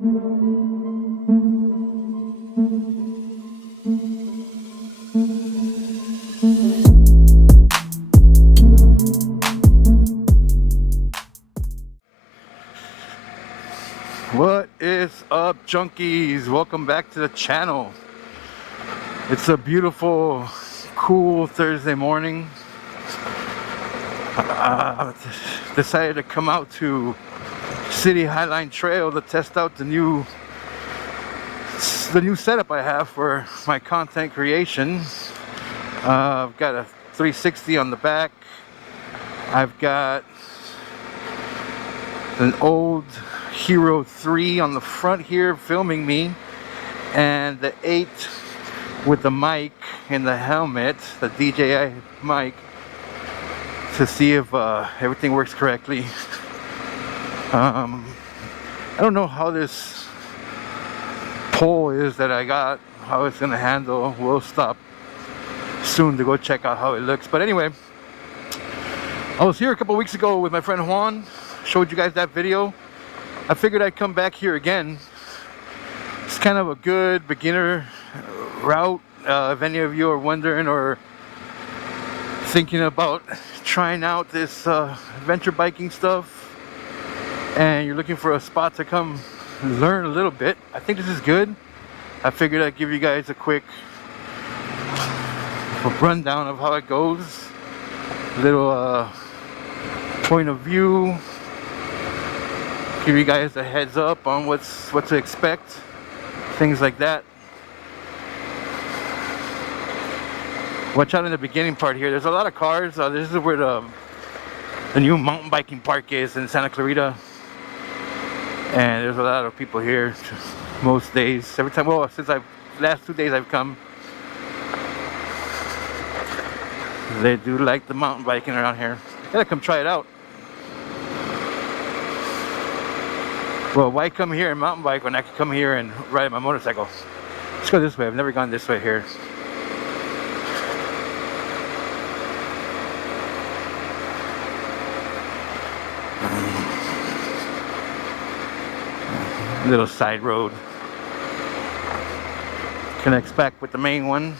What is up, junkies? Welcome back to the channel. It's a beautiful, cool Thursday morning. Decided to come out to City Highline Trail to test out the new setup I have for my content creation. I've got a 360 on the back. I've got an old Hero 3 on the front here filming me, and the 8 with the mic and the helmet, the DJI mic, to see if everything works correctly. I don't know how this pole is that I got, how it's gonna handle. We'll stop soon to go check out how it looks. But anyway, I was here a couple weeks ago with my friend Juan, showed you guys that video. I figured I'd come back here again. It's kind of a good beginner route. If any of you are wondering or thinking about trying out this adventure biking stuff, and you're looking for a spot to come learn a little bit, I think this is good. I figured I'd give you guys a quick rundown of how it goes, a little point of view, give you guys a heads up on what to expect, things like that. Watch out in the beginning part here. There's a lot of cars. This is where the new mountain biking park is in Santa Clarita, and there's a lot of people here most days. Every time, well, since last 2 days I've come, they do like the mountain biking around here. Gotta come try it out. Well, why come here and mountain bike when I could come here and ride my motorcycle? Let's go this way. I've never gone this way here. Little side road connects back with the main one.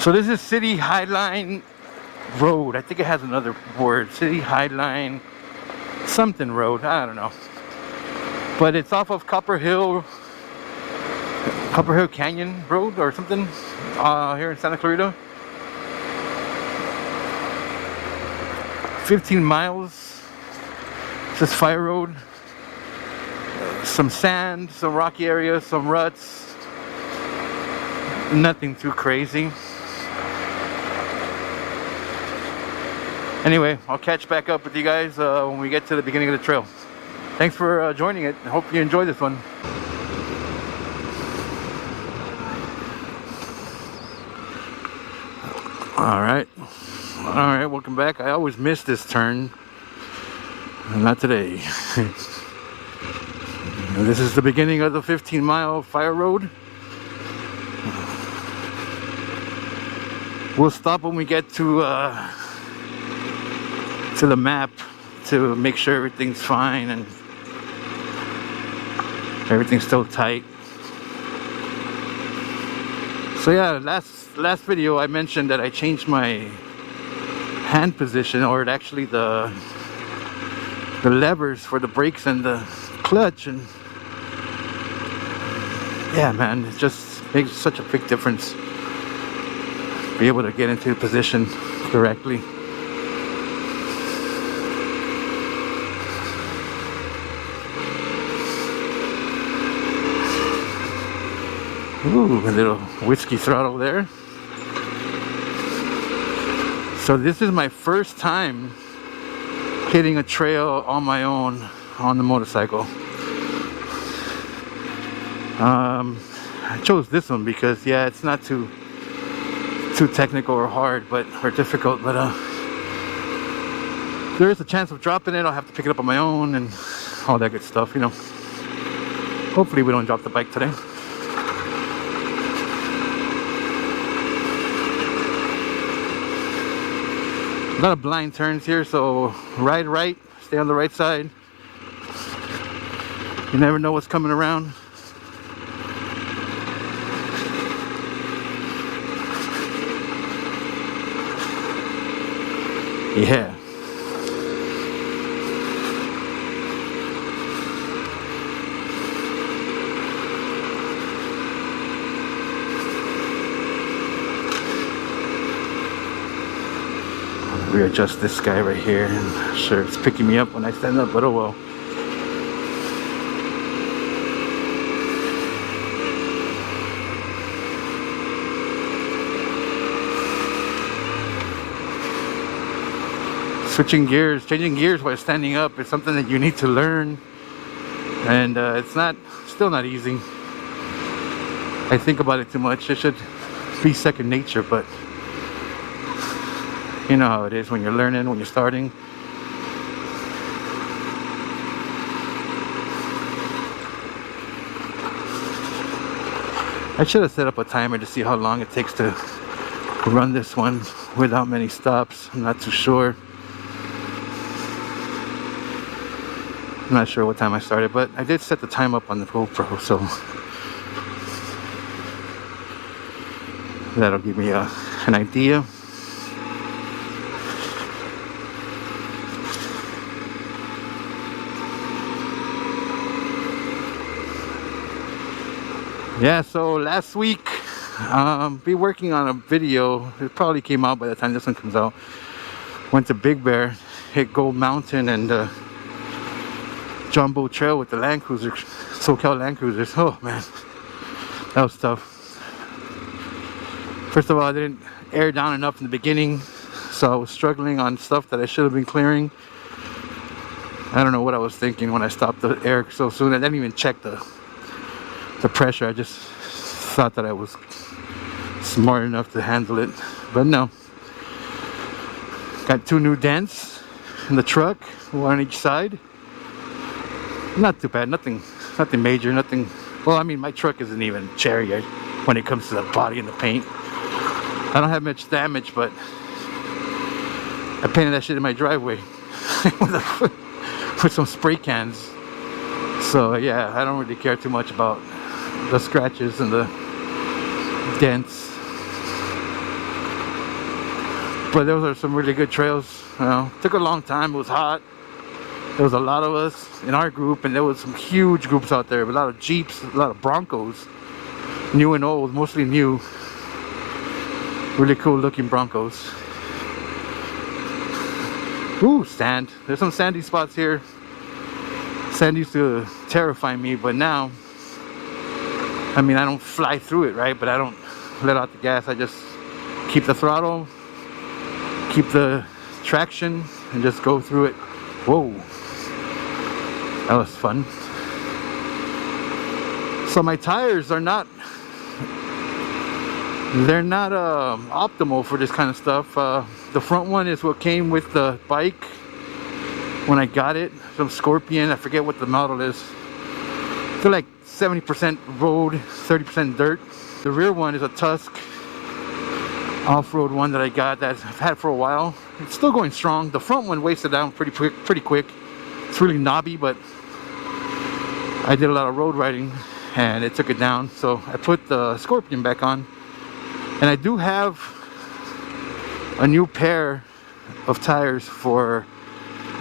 So this is City Highline Road. I think it has another word. City Highline something road. I don't know. But it's off of Copper Hill Canyon Road or something, here in Santa Clarita. 15 miles. It's just fire road. Some sand, some rocky areas, some ruts. Nothing too crazy. Anyway, I'll catch back up with you guys when we get to the beginning of the trail. Thanks for joining it. I hope you enjoy this one. Alright, welcome back. I always miss this turn. Not today. This is the beginning of the 15-mile fire road. We'll stop when we get to the map to make sure everything's fine and everything's still tight. So yeah, last video I mentioned that I changed my hand position, or actually the levers for the brakes and the clutch, and yeah, man, it just makes such a big difference. Be able to get into position correctly. Ooh, a little whiskey throttle there. So this is my first time hitting a trail on my own on the motorcycle. I chose this one because, yeah, it's not too technical or hard, or difficult, but there is a chance of dropping it. I'll have to pick it up on my own and all that good stuff, you know. Hopefully we don't drop the bike today. A lot of blind turns here, so ride right, stay on the right side. You never know what's coming around. Yeah. Readjust this guy right here, and sure it's picking me up when I stand up, but oh well. Switching gears, changing gears while standing up is something that you need to learn, and it's still not easy. I think about it too much. It should be second nature, but you know how it is when you're learning, when you're starting. I should have set up a timer to see how long it takes to run this one without many stops. I'm not too sure. I'm not sure what time I started, but I did set the time up on the GoPro, so that'll give me an idea. Yeah, so last week, be working on a video. It probably came out by the time this one comes out. Went to Big Bear, hit Gold Mountain and Jumbo Trail with the Land Cruiser, SoCal Land Cruisers. Oh man, that was tough. First of all, I didn't air down enough in the beginning, so I was struggling on stuff that I should have been clearing. I don't know what I was thinking when I stopped the air so soon. I didn't even check the pressure. I just thought that I was smart enough to handle it, but no. Got 2 new dents in the truck, one on each side. Not too bad, nothing major, nothing. Well, I mean, my truck isn't even cherry when it comes to the body and the paint. I don't have much damage, but I painted that shit in my driveway with some spray cans. So yeah, I don't really care too much about the scratches and the dents. But those are some really good trails. You know, took a long time. It was hot. There was a lot of us in our group, and there was some huge groups out there. A lot of Jeeps, a lot of Broncos, new and old, mostly new. Really cool looking Broncos. Ooh, sand. There's some sandy spots here. Sand used to terrify me, but now, I mean, I don't fly through it, right? But I don't let out the gas. I just keep the throttle, keep the traction, and just go through it. Whoa, that was fun. So my tires are not, they're not optimal for this kind of stuff. The front one is what came with the bike when I got it, some Scorpion. I forget what the model is. They're like 70% road, 30% dirt. The rear one is a Tusk off-road one that I got that I've had for a while. It's still going strong. The front one wasted down pretty quick. It's really knobby, but I did a lot of road riding and it took it down. So I put the Scorpion back on, and I do have a new pair of tires for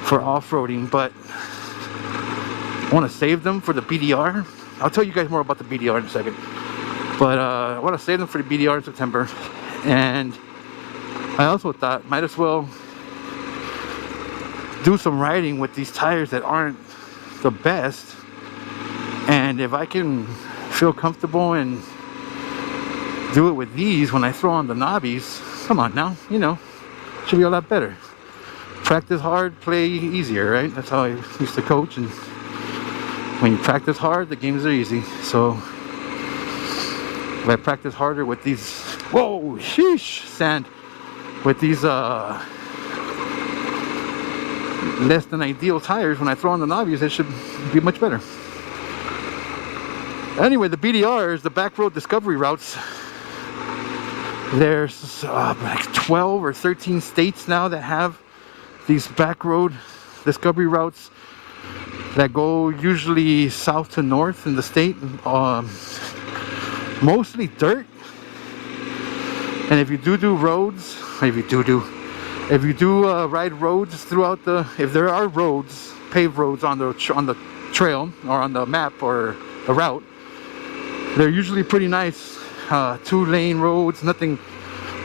off-roading, but I want to save them for the BDR. I'll tell you guys more about the BDR in a second, but I want to save them for the BDR in September. And I also thought might as well do some riding with these tires that aren't the best, and if I can feel comfortable and do it with these when I throw on the knobbies, come on now, you know, should be a lot better. Practice hard, play easier, right? That's how I used to coach, and when you practice hard, the games are easy. So if I practice harder with these, whoa, sheesh, sand, with these less than ideal tires, when I throw on the knobbies, it should be much better. Anyway, the BDRs, the back road discovery routes, there's like 12 or 13 states now that have these back road discovery routes. that go usually south to north in the state. Mostly dirt. And if you do roads, if you do ride roads throughout if there are roads, paved roads on the trail or on the map or the route, they're usually pretty nice. 2-lane roads, nothing,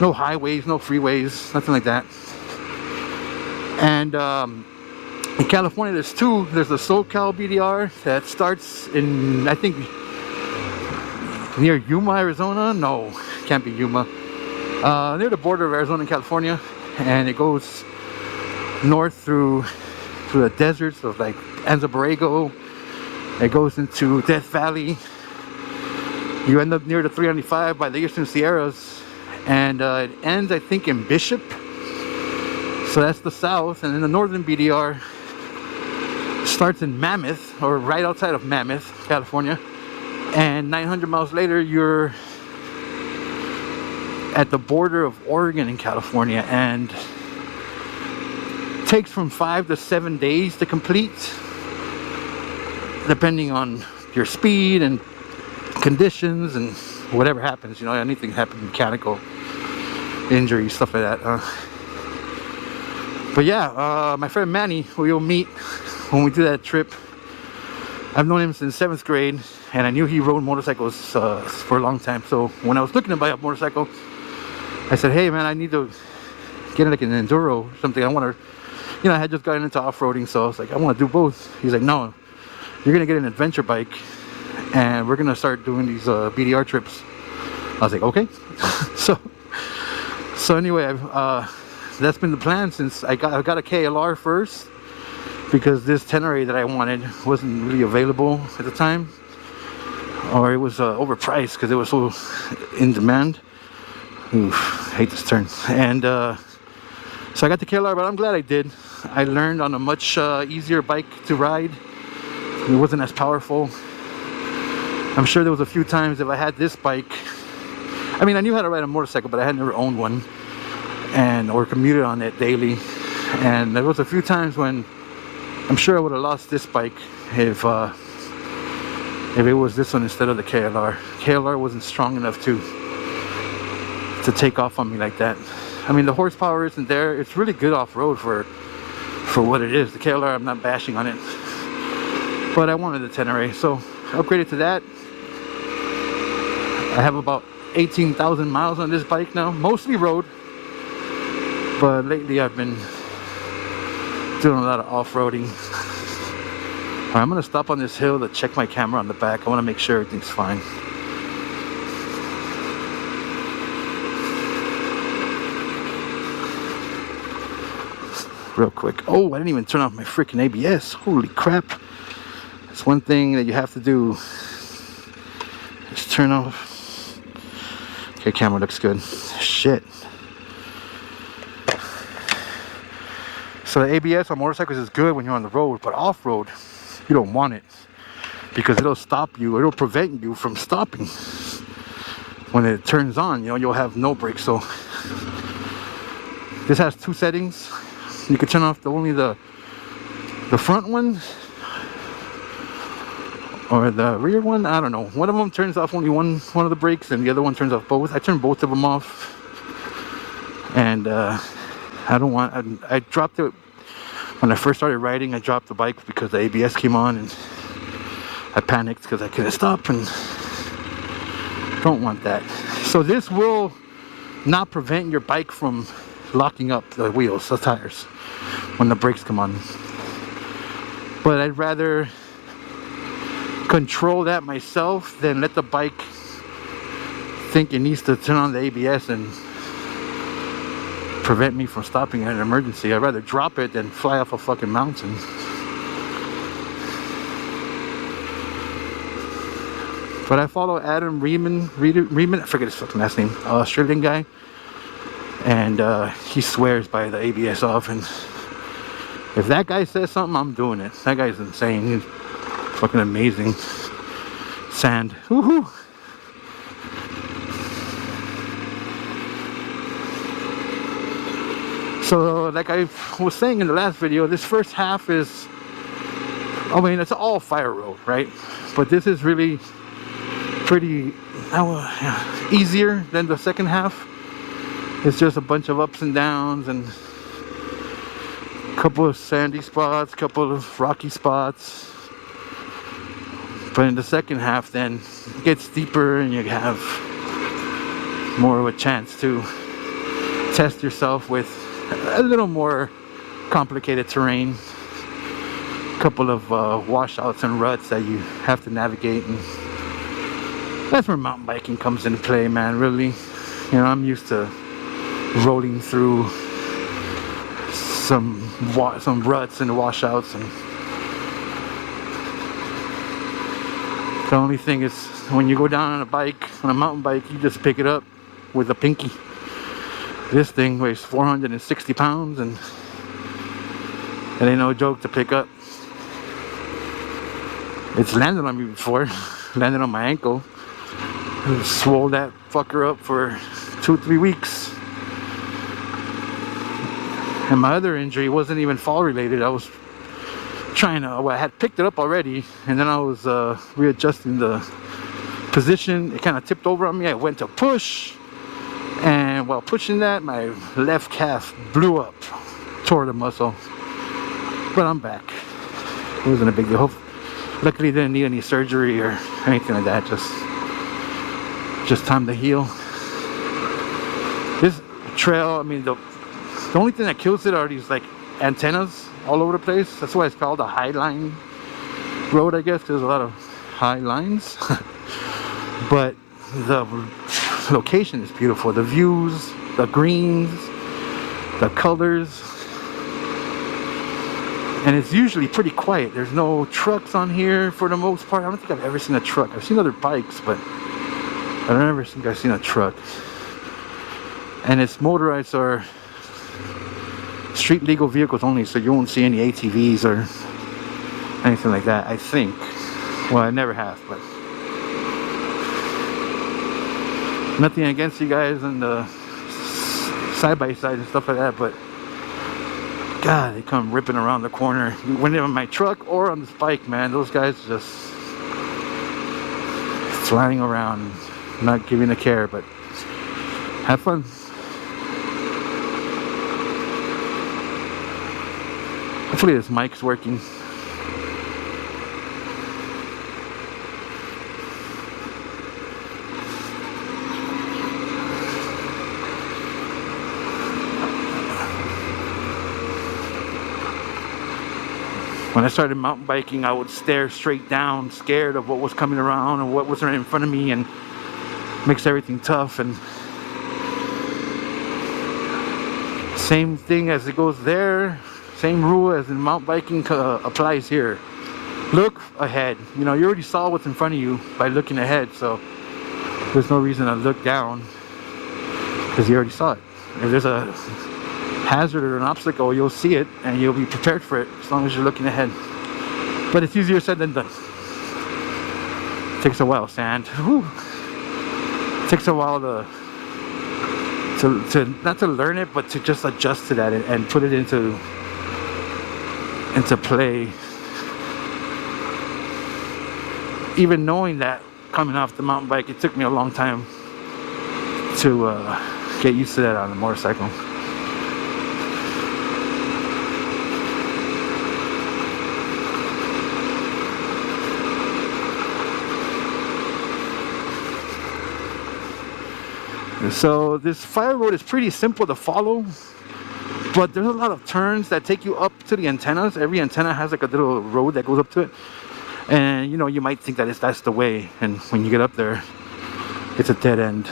no highways, no freeways, nothing like that. And in California, there's the SoCal BDR that starts in, I think, near Yuma, Arizona. No, can't be Yuma. Near the border of Arizona and California, and it goes north through the deserts of like Anza Borrego. It goes into Death Valley. You end up near the 395 by the Eastern Sierras, and it ends, I think, in Bishop. So that's the south, and then the northern BDR starts in Mammoth, or right outside of Mammoth, California, and 900 miles later you're at the border of Oregon and California, and it takes from 5 to 7 days to complete, depending on your speed and conditions and whatever happens, you know, anything happens, mechanical injuries, stuff like that. But yeah, my friend Manny, who you'll meet when we do that trip, I've known him since 7th grade, and I knew he rode motorcycles for a long time. So when I was looking to buy a motorcycle, I said, hey man, I need to get like an enduro or something. I want to, you know, I had just gotten into off-roading, so I was like, I want to do both. He's like, no, you're gonna get an adventure bike, and we're gonna start doing these BDR trips. I was like, okay. so anyway, that's been the plan since I got a KLR first, because this Tenere that I wanted wasn't really available at the time, or it was overpriced because it was so in demand. Oof, I hate this turn. And so I got the KLR, but I'm glad I did. I learned on a much easier bike to ride. It wasn't as powerful. I'm sure there was a few times if I had this bike, I mean, I knew how to ride a motorcycle, but I had never owned one or commuted on it daily. And there was a few times when I'm sure I would have lost this bike if it was this one instead of the KLR. KLR wasn't strong enough to take off on me like that. I mean, the horsepower isn't there. It's really good off-road for what it is. The KLR, I'm not bashing on it, but I wanted the Tenere, so I upgraded to that. I have about 18,000 miles on this bike now, mostly road, but lately I've been doing a lot of off-roading. All right, I'm gonna stop on this hill to check my camera on the back. I want to make sure everything's fine. Real quick. Oh, I didn't even turn off my freaking ABS. Holy crap. That's one thing that you have to do. Just turn off. Okay, camera looks good. Shit. So the ABS on motorcycles is good when you're on the road, but off-road, you don't want it, because it'll stop you. It'll prevent you from stopping. When it turns on, you know, you'll have no brakes. So this has 2 settings. You can turn off only the front one or the rear one. I don't know. One of them turns off only one of the brakes, and the other one turns off both. I turned both of them off, and I don't want. I dropped it when I first started riding. I dropped the bike because the ABS came on, and I panicked because I couldn't stop, and don't want that. So this will not prevent your bike from locking up the wheels, the tires, when the brakes come on. But I'd rather control that myself than let the bike think it needs to turn on the ABS and prevent me from stopping in an emergency. I'd rather drop it than fly off a fucking mountain. But I follow Adam Reedman, I forget his fucking last name, Australian guy, and he swears by the ABS off, and if that guy says something, I'm doing it. That guy's insane. He's fucking amazing. Sand. Woohoo! So like I was saying in the last video, this first half is I mean, it's all fire road, right? But this is really pretty easier than the second half. It's just a bunch of ups and downs and a couple of sandy spots, a couple of rocky spots. But in the second half, then it gets deeper and you have more of a chance to test yourself with a little more complicated terrain. A couple of washouts and ruts that you have to navigate, and that's where mountain biking comes into play, man. Really, you know, I'm used to rolling through some ruts and washouts, and the only thing is when you go down on a mountain bike, you just pick it up with a pinky. This thing weighs 460 pounds, and it ain't no joke to pick up. It's landed on me before, landed on my ankle. I swole that fucker up for 2-3 weeks. And my other injury wasn't even fall related. I was I had picked it up already, and then I was readjusting the position. It kind of tipped over on me. I went to push, and while pushing that, my left calf blew up, tore the muscle. But I'm back. It wasn't a big deal. Luckily, didn't need any surgery or anything like that. Just time to heal. This trail, I mean, the only thing that kills it are these like antennas all over the place. That's why it's called a Highline Road, I guess. There's a lot of high lines. But the location is beautiful. The views, the greens, the colors. And it's usually pretty quiet. There's no trucks on here for the most part. I don't think I've ever seen a truck. I've seen other bikes, but I don't ever think I've seen a truck. And it's motorized or street legal vehicles only, so you won't see any ATVs or anything like that, I think. Well, I never have, but nothing against you guys and the side-by-side and stuff like that, but God, they come ripping around the corner. When they're on my truck or on this bike, man, those guys just flying around, not giving a care, but have fun. Hopefully this mic's working. When I started mountain biking, I would stare straight down, scared of what was coming around and what was right in front of me, and makes everything tough. And same thing as it goes there, same rule as in mountain biking applies here. Look ahead. You know, you already saw what's in front of you by looking ahead, so there's no reason to look down because you already saw it. If there's a hazard or an obstacle, you'll see it and you'll be prepared for it as long as you're looking ahead. But it's easier said than done. It takes a while, sand. Whew. It takes a while to not to learn it, but to just adjust to that and put it into play. Even knowing that coming off the mountain bike, it took me a long time to get used to that on a motorcycle. So this fire road is pretty simple to follow, but there's a lot of turns that take you up to the antennas. Every antenna has like a little road that goes up to it, and you know, you might think that that's the way, and when you get up there, it's a dead end.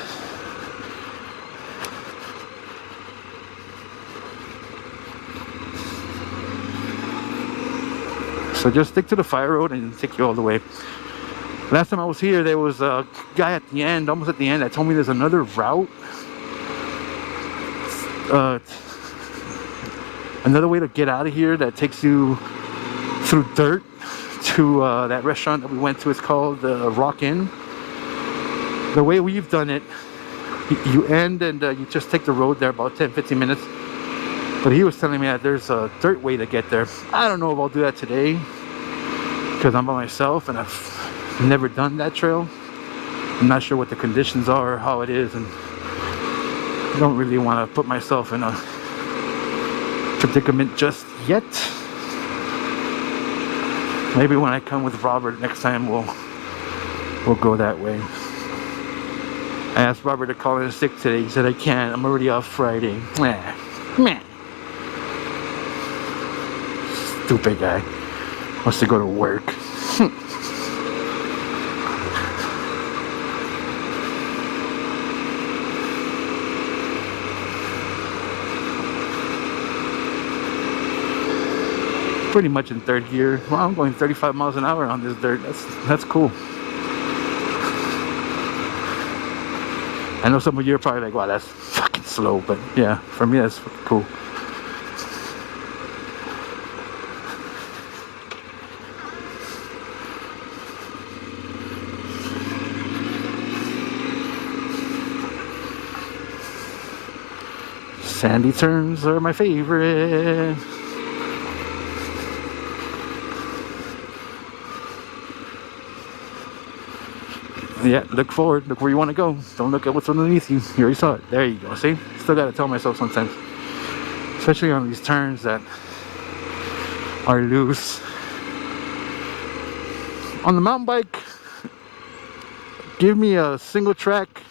So just stick to the fire road and it'll take you all the way. Last time I was here, there was a guy at the end, almost at the end, that told me there's another route. Another way to get out of here that takes you through dirt to that restaurant that we went to. It's called Rock Inn. The way we've done it, you end and you just take the road there about 10-15 minutes. But he was telling me that there's a dirt way to get there. I don't know if I'll do that today. because I'm by myself and I've never done that trail. I'm not sure what the conditions are or how it is, and I don't really want to put myself in a predicament just yet. Maybe when I come with Robert next time we'll go that way. I asked Robert to call in sick today. He said I can't. I'm already off Friday. Meh. Stupid guy. Wants to go to work. Pretty much in third gear. Well, I'm going 35 miles an hour on this dirt. That's cool. I know some of you are probably like, wow, that's fucking slow, but yeah, for me that's fucking cool. Sandy turns are my favorite. Yeah, look forward, look where you want to go. Don't look at what's underneath you. You already saw it. There you go. See? Still got to tell myself sometimes. Especially on these turns that are loose. On the mountain bike, give me a single track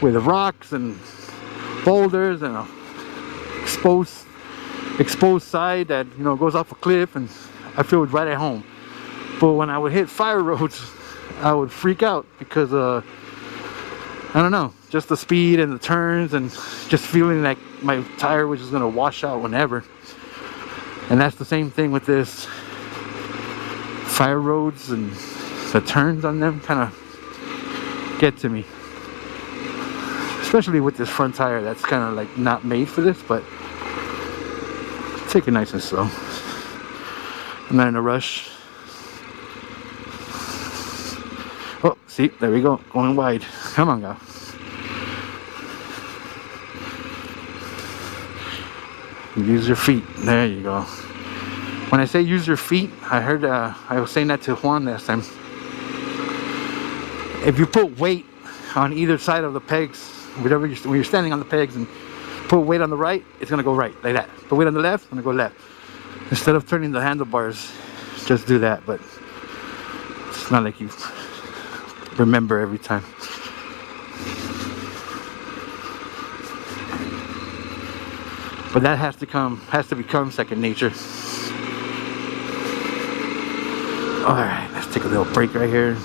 with rocks and boulders and a exposed side that, you know, goes off a cliff, and I feel right at home. But when I would hit fire roads, I would freak out because I don't know, just the speed and the turns and just feeling like my tire was just gonna wash out whenever. And that's the same thing with this fire roads, and the turns on them kind of get to me, especially with this front tire that's kind of like not made for this. But take it nice and slow. I'm not in a rush. Oh, see, there we go, going wide. Come on, go. Use your feet. There you go. When I say use your feet, I heard I was saying that to Juan last time. If you put weight on either side of the pegs, whatever when you're standing on the pegs, and put weight on the right, it's gonna go right, like that. Put weight on the left, it's gonna go left. Instead of turning the handlebars, just do that. But it's not like you remember every time. But that has to become second nature. Alright, let's take a little break right here.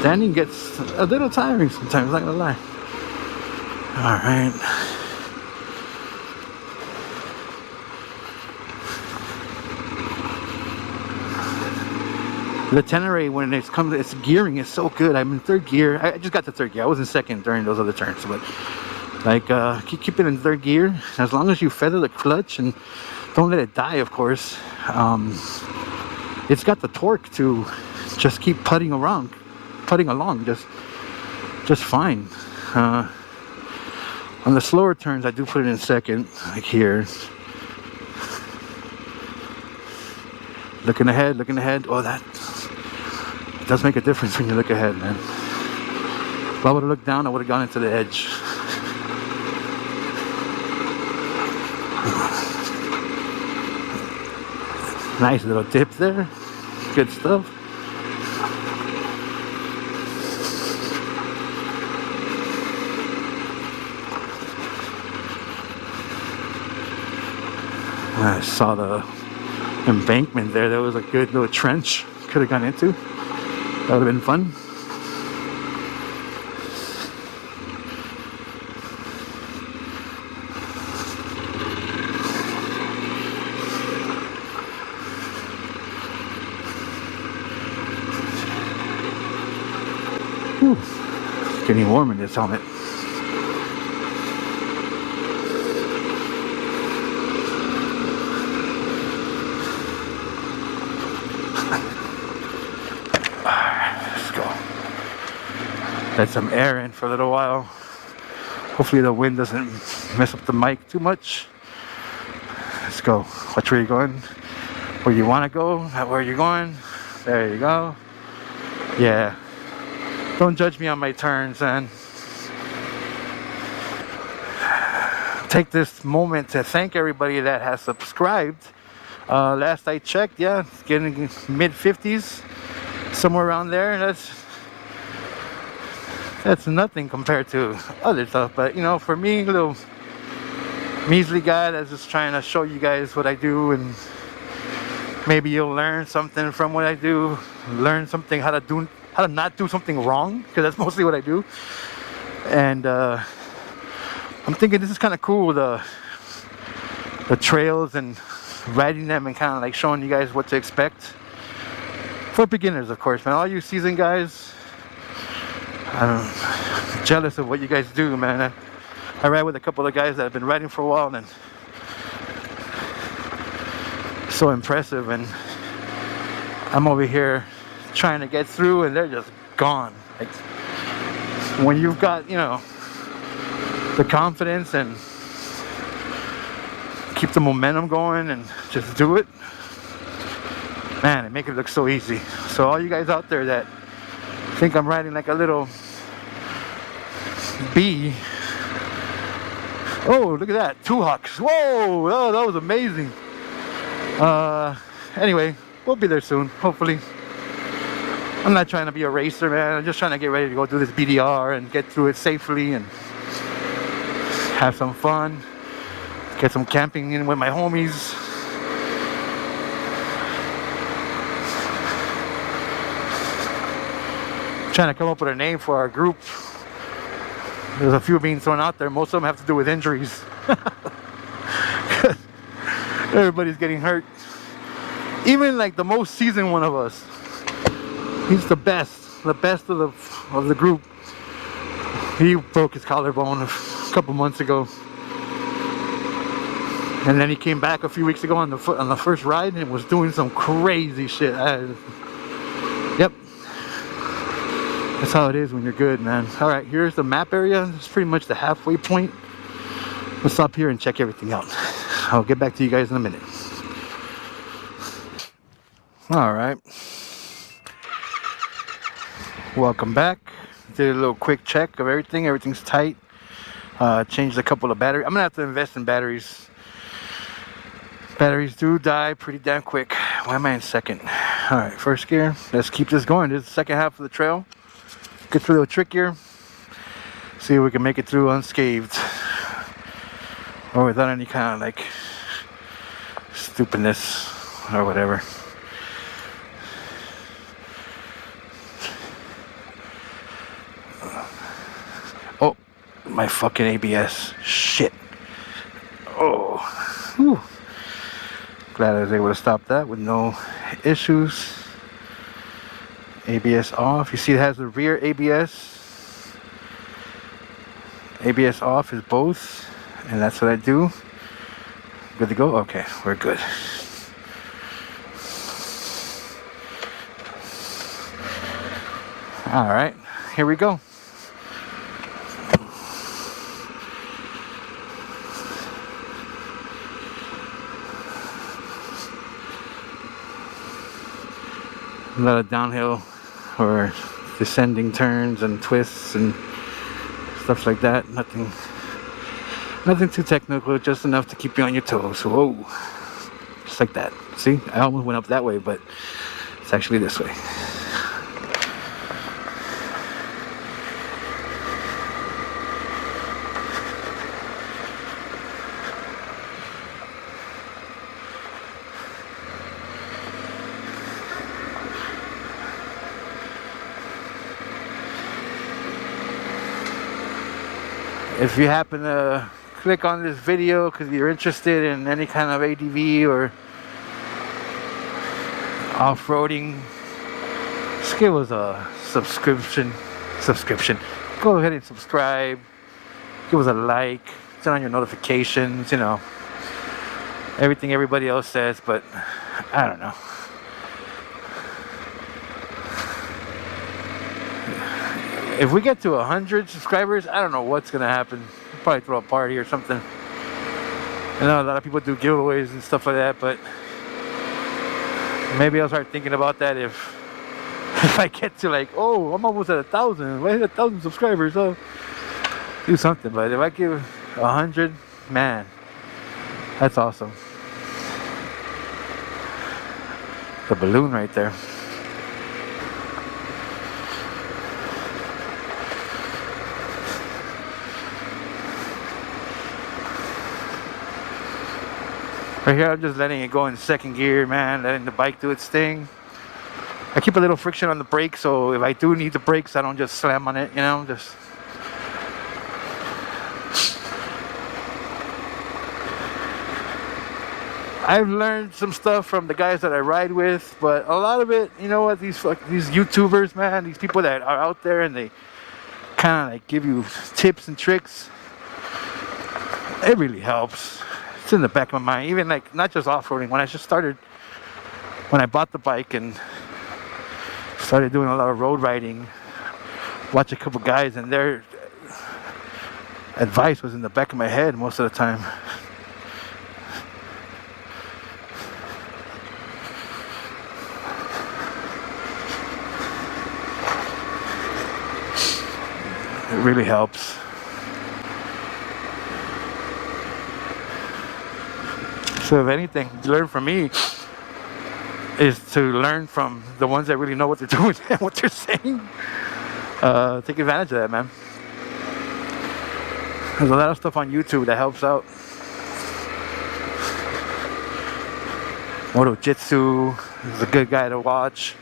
Standing gets a little tiring sometimes, not gonna lie. Alright. The Tenere, when it's gearing, is so good. I'm in third gear. I just got to third gear. I was in second during those other turns, but like keep it in third gear. As long as you feather the clutch and don't let it die, of course. It's got the torque to just keep putting along, just fine. On the slower turns, I do put it in second, like here. Looking ahead. Oh, that does make a difference when you look ahead, man. If I would have looked down, I would have gone into the edge. Nice little dip there. Good stuff. I saw the embankment there. That was a good little trench. Could have gone into. That would have been fun. Whew. It's getting warm in this helmet. Let some air in for a little while. Hopefully the wind doesn't mess up the mic too much. Let's go. Watch where you're going. where you want to go, not where you're going. There you go. Yeah. Don't judge me on my turns, man. Take this moment to thank everybody that has subscribed. Last I checked, yeah, it's getting mid 50s, somewhere around there. That's nothing compared to other stuff. But you know, for me, a little measly guy that's just trying to show you guys what I do, and maybe you'll learn something from what I do. Learn something how to not do something wrong, because that's mostly what I do. And I'm thinking this is kind of cool, the trails and riding them and kind of like showing you guys what to expect for beginners, of course, man. All you seasoned guys, I'm jealous of what you guys do, man. I ride with a couple of guys that have been riding for a while, and so impressive, and I'm over here trying to get through and they're just gone. Like, when you've got, you know, the confidence and keep the momentum going and just do it, man, it make it look so easy. So all you guys out there that think I'm riding like a little bee, oh, look at that, 2 hawks. Whoa, oh, that was amazing. Anyway, we'll be there soon, hopefully. I'm not trying to be a racer, man. I'm just trying to get ready to go do this BDR and get through it safely and have some fun, get some camping in with my homies. Trying to come up with a name for our group. There's a few being thrown out there. Most of them have to do with injuries. Everybody's getting hurt. Even like the most seasoned one of us. He's the best of the group. He broke his collarbone a couple months ago. And then he came back a few weeks ago on the first ride and was doing some crazy shit. Yep. That's how it is when you're good, man. Alright, here's the map area. It's pretty much the halfway point. Let's stop here and check everything out. I'll get back to you guys in a minute. Alright. Welcome back. Did a little quick check of everything. Everything's tight. Changed a couple of batteries. I'm gonna have to invest in batteries. Batteries do die pretty damn quick. Why am I in second? Alright, first gear. Let's keep this going. This is the second half of the trail. Gets a little trickier. See if we can make it through unscathed. Or without any kind of like stupidness or whatever. Oh, my fucking ABS. Shit. Oh. Whew. Glad I was able to stop that with no issues. ABS off. You see it has the rear ABS. ABS off is both. And that's what I do. Good to go? Okay, we're good. Alright, here we go. A lot of downhill or descending turns and twists and stuff like that. Nothing too technical, just enough to keep you on your toes. Whoa. Just like that. See? I almost went up that way, but it's actually this way. If you happen to click on this video because you're interested in any kind of ADV or off-roading, just give us a subscription. Go ahead and subscribe. Give us a like. Turn on your notifications. You know, everything everybody else says, but I don't know. If we get to 100 subscribers, I don't know what's gonna happen. We'll probably throw a party or something. I know a lot of people do giveaways and stuff like that, but Maybe I'll start thinking about that if I get to like, oh, I'm almost at 1,000. If I hit 1,000 subscribers, I'll do something. But if I give 100, man, that's awesome. The balloon right there. Right here, I'm just letting it go in second gear, man, letting the bike do its thing. I keep a little friction on the brake, so if I do need the brakes, I don't just slam on it, you know, just... I've learned some stuff from the guys that I ride with, but a lot of it, you know what, these YouTubers, man, these people that are out there and they kind of like give you tips and tricks, it really helps. It's in the back of my mind, even like not just off-roading. When I just started, when I bought the bike and started doing a lot of road riding, watch a couple guys and their advice was in the back of my head most of the time. It really helps. So if anything, learn from me is to learn from the ones that really know what they're doing and what they're saying. Take advantage of that, man. There's a lot of stuff on YouTube that helps out. Moto Jitsu is a good guy to watch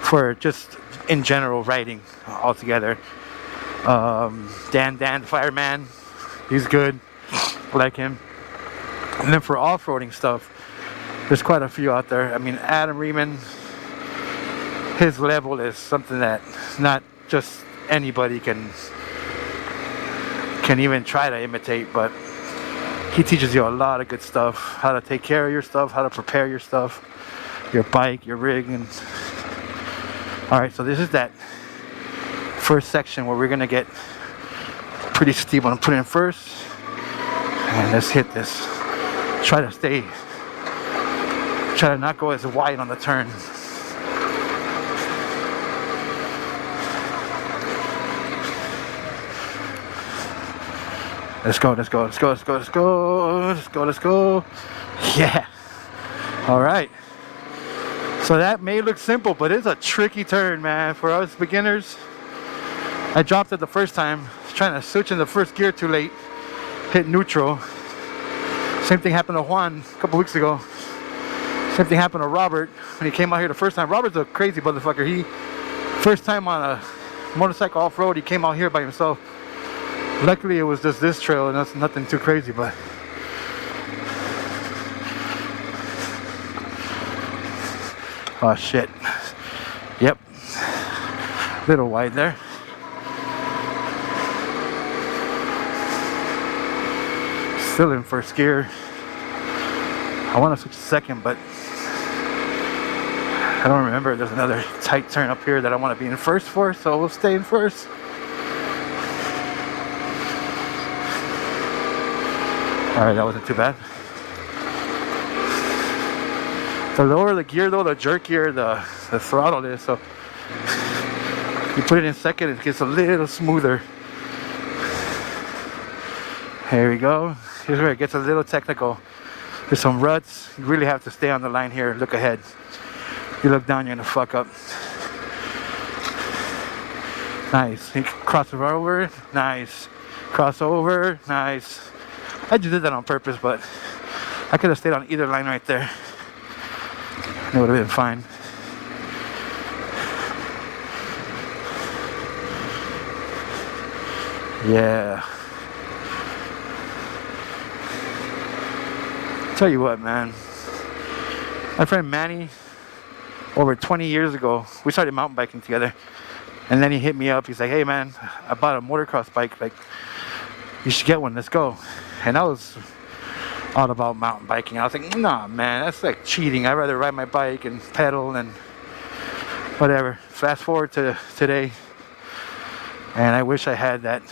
for just in general riding altogether. Dan the Fireman, he's good. I like him. And then for off-roading stuff, there's quite a few out there. I mean, Adam Riemann, his level is something that not just anybody can even try to imitate, but he teaches you a lot of good stuff. How to take care of your stuff, how to prepare your stuff, your bike, your rig, and... Alright, so this is that first section where we're gonna get pretty steep. I'm gonna put it in first, and let's hit this. Try to not go as wide on the turn. Let's go. Yeah. All right. So that may look simple, but it's a tricky turn, man. For us beginners, I dropped it the first time, trying to switch in the first gear too late, hit neutral. Same thing happened to Juan a couple weeks ago. Same thing happened to Robert when he came out here the first time. Robert's a crazy motherfucker. He, first time on a motorcycle off-road, he came out here by himself. Luckily it was just this trail and that's nothing too crazy, but... Oh shit. Yep. Little wide there. Still in first gear. I want to switch to second, but I don't remember. There's another tight turn up here that I want to be in first for, so we'll stay in first. Alright, that wasn't too bad. The lower the gear though, the jerkier the throttle is, so you put it in second, it gets a little smoother. Here we go. Here's where it gets a little technical. There's some ruts. You really have to stay on the line here. Look ahead. You look down, you're gonna fuck up. Nice. You cross over. Nice. Cross over. Nice. I just did that on purpose, but I could have stayed on either line right there. It would have been fine. Yeah. Tell you what, man. My friend Manny, over 20 years ago, we started mountain biking together. And then he hit me up. He's like, hey, man, I bought a motocross bike. Like, you should get one. Let's go. And I was all about mountain biking. I was like, nah, man, that's like cheating. I'd rather ride my bike and pedal and whatever. Fast forward to today, and I wish I had that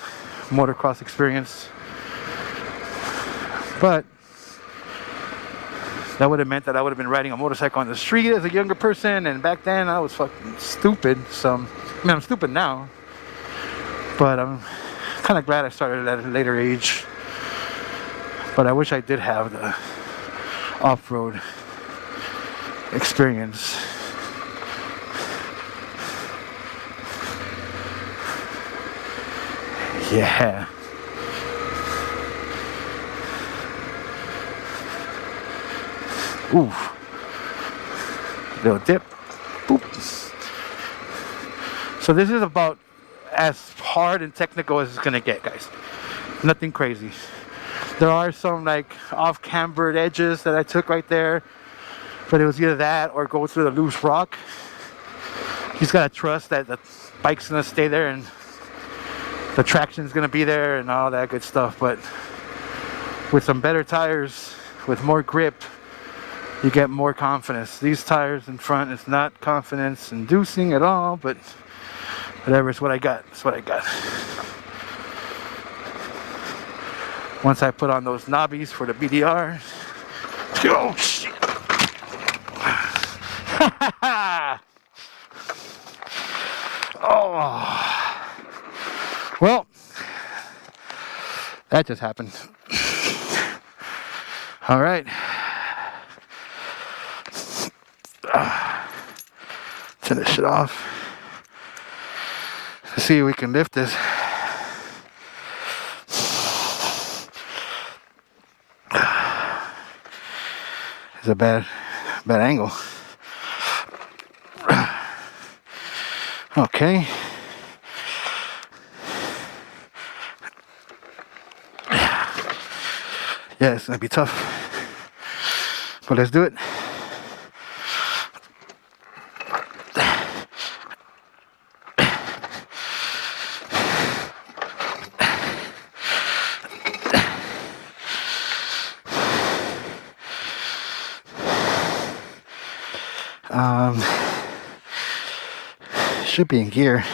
motocross experience. But That would have meant that I would have been riding a motorcycle on the street as a younger person, and back then I was fucking stupid. So, I mean, I'm stupid now, but I'm kind of glad I started at a later age. But I wish I did have the off-road experience. Yeah. Ooh. Little dip. Boop. So this is about as hard and technical as it's gonna get, guys. Nothing crazy. There are some like off-cambered edges that I took right there, but it was either that or go through the loose rock. You just gotta trust that the bike's gonna stay there and the traction's gonna be there and all that good stuff. But with some better tires, with more grip, you get more confidence. These tires in front is not confidence inducing at all, but whatever, it's what I got. It's what I got. Once I put on those knobbies for the BDR. Oh shit. Oh. Well, that just happened. All right. Turn this shit off. Let's see if we can lift this. It's a bad angle. Okay. Yeah, it's gonna be tough, but let's do it. Should be in gear.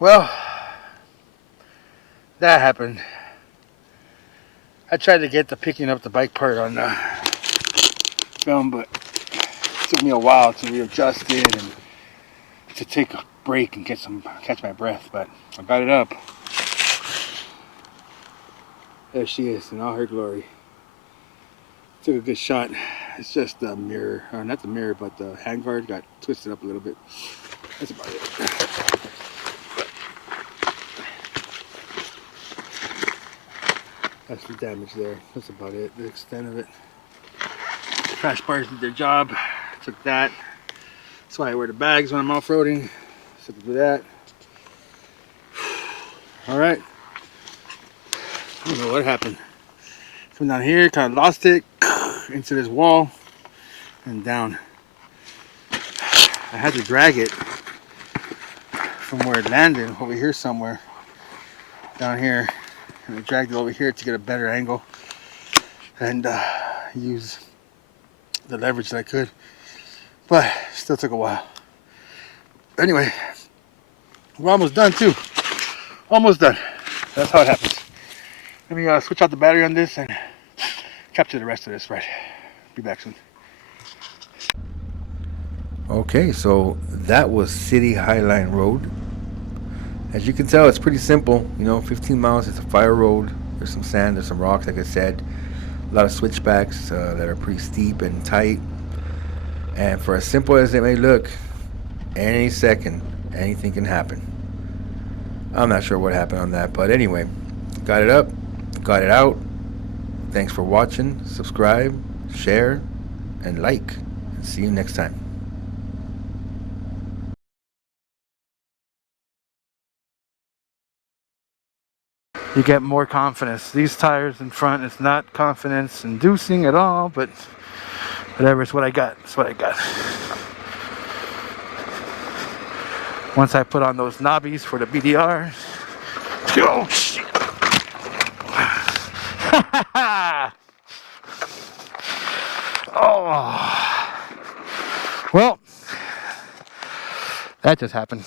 Well, that happened. I tried to get the picking up the bike part on film, but it took me a while to readjust it and to take a break and catch my breath. But I got it up. There she is in all her glory. Took a good shot. It's just the mirror, or not the mirror, but the handguard got twisted up a little bit. That's about it. That's the damage there. That's about it, the extent of it. Crash bars did their job. Took that. That's why I wear the bags when I'm off-roading. So to do that. Alright. I don't know what happened. Come down here, kind of lost it into this wall and down. I had to drag it from where it landed over here somewhere. Down here. And I dragged it over here to get a better angle and use the leverage that I could but still took a while. Anyway, we're almost done too. Almost done. That's how it happens. Let me switch out the battery on this and capture the rest of this. Right. Be back soon. Okay, so that was City Highline Road. As you can tell, it's pretty simple. 15 miles. It's a fire road. There's some sand, there's some rocks, like I said. A lot of switchbacks that are pretty steep and tight. And for as simple as it may look, any second, anything can happen. I'm not sure what happened on that, but anyway, got it up, got it out. Thanks for watching. Subscribe, share, and like. See you next time. You get more confidence. These tires in front, it's not confidence inducing at all, but whatever, it's what I got. It's what I got. Once I put on those knobbies for the BDR. Oh shit. Oh. Well, that just happened.